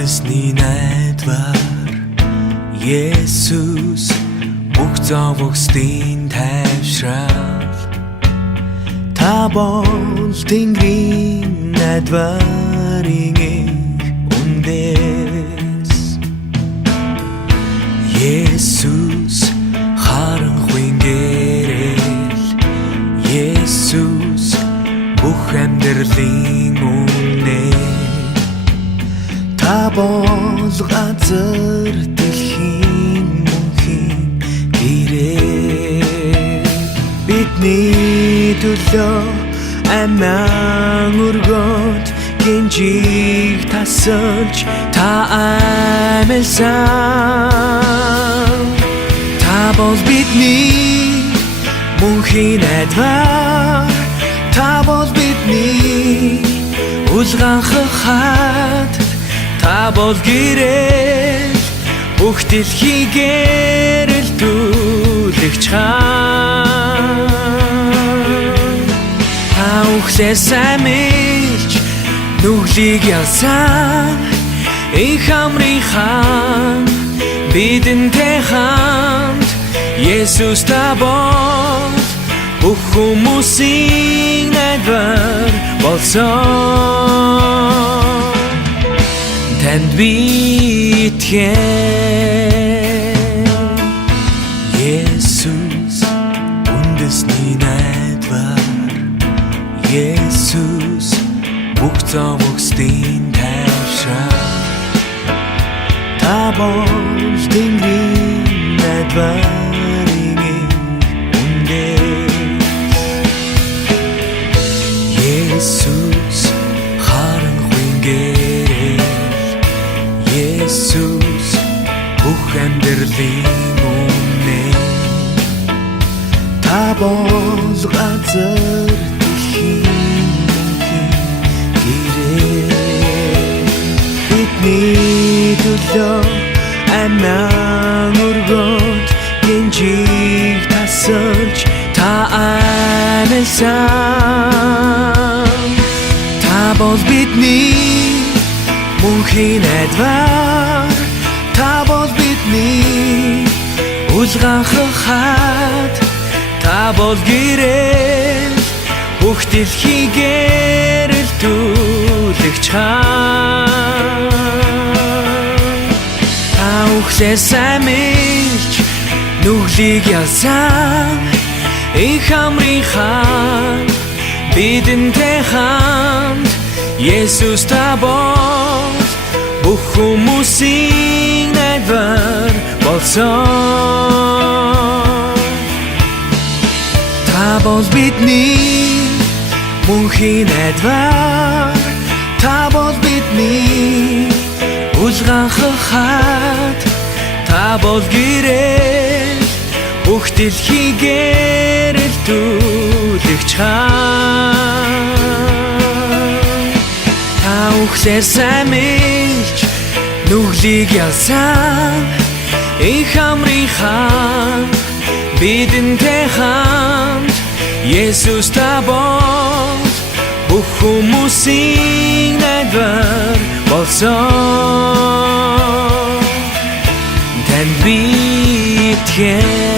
үндэсний найдвар Есүс бүх зовлонгийн тайвшрал Та бол Тэнгэрийн найдварын үндэс Есүс харанхуй гэрэл Есүс бүх амьдралын үнэ Та бол газар дэлхийн мөнхийн гэрээ Бидний төлөө амиан өргөд гинжиг тасалж та амьсан Та бол бидний мөнхийн найдвар Та бол бидний улгаанхах хат Та бол гэрэл бүх дэлхий гэрэлтүүлэгч хаан Та үхсээс амилж нүглийг ялсан Их хамрын хаан бидэнтэй хамт Есүс та бол бүх хүмүүсийн найдвар болсон Танд би итгэн Есүс үндэсний найдвар Есүс бүх зовлонгийн тайвшрал Та бол Тэнгэрийн найдварын үндэс Есүс харанхуй гэрэл Есүс бүх амьдралын үнэ Та бол газар дэлхийн мөнхийн гэрээ Бидний төлөө амиан өргөд гинжиг тасалж та амьсан Та бол бидний мөнхийн найдвар Та бол бидний улгаанхах хат Та бол гэрэл бүх дэлхий гэрэлтүүлэгч хаан Та үхсээс амилж нүглийг ялсан Их хамрын хаан бидэнтэй хамт Есүс та бол бүх хүмүүсийн найдвар болсон Та бол бидний мөнхийн найдвар Та бол бидний улгаанхах хат Та бол гэрэл бүх дэлхий гэрэлтүүлэгч хаан Та үхсээс амилж нүглийг ялсан Их хамрын хаан бидэнтэй хамт Есүс та бол бүх хүмүүсийн найдвар болсон Танд би итгэн